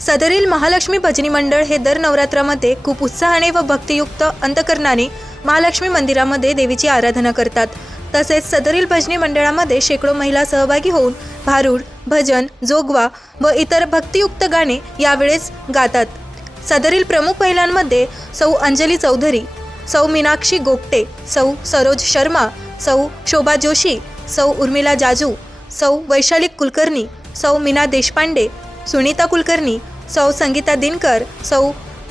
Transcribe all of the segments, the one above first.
सदरील महालक्ष्मी भजनी मंडळ हे दर नवरात्रामध्ये खूप उत्साहाने व भक्तियुक्त अंतकरणाने महालक्ष्मी मंदिरामध्ये देवीची आराधना करतात. तसेच सदरील भजनी मंडळामध्ये शेकडो महिला सहभागी होऊन भारूड भजन जोगवा व इतर भक्तियुक्त गाणे यावेळेस गातात. सदरील प्रमुख महिलांमध्ये सौ अंजली चौधरी सौ मीनाक्षी गोपटे सौ सरोज शर्मा सौ शोभा जोशी सौ उर्मिला जाजू सौ वैशाली कुलकर्णी सौ मीना देशपांडे सुनीता कुलकर्णी सौ संगीता दिनकर सौ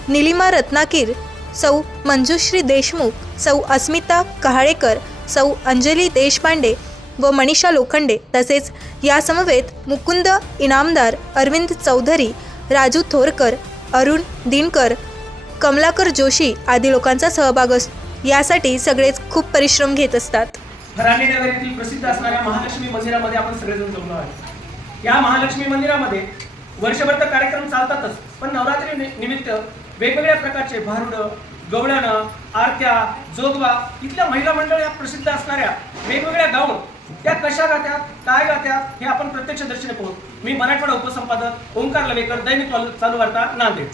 निलिमा रत्नाकीर सौ मंजुश्री देशमुख सौ अस्मिता कहाळेकर सौ अंजली देशपांडे व मनीषा लोखंडे तसेच यासमवेत मुकुंद इनामदार अरविंद चौधरी राजू थोरकर अरुण दिनकर कमलाकर जोशी आदी लोकांचा सहभाग असतो यासाठी सगळेच खूप परिश्रम घेत असतात. प्रसिद्ध असणाऱ्या महालक्ष्मी मंदिरामध्ये आपण सगळेजण जमलो आहे या महालक्ष्मी मंदिरामध्ये वर्षभर तर कार्यक्रम चालतातच पण नवरात्री निमित्त वेगवेगळ्या प्रकारचे भारुडं गवळ्यानं आरत्या जोगवा इथल्या महिला मंडळ या प्रसिद्ध असणाऱ्या वेगवेगळ्या गाऊन त्या कशा गात्या काय गात्या हे आपण प्रत्यक्ष दर्शने पाहू. मी मराठवाडा उपसंपादक ओंकार लवेकर दैनिक चालू वार्ता नांदेड.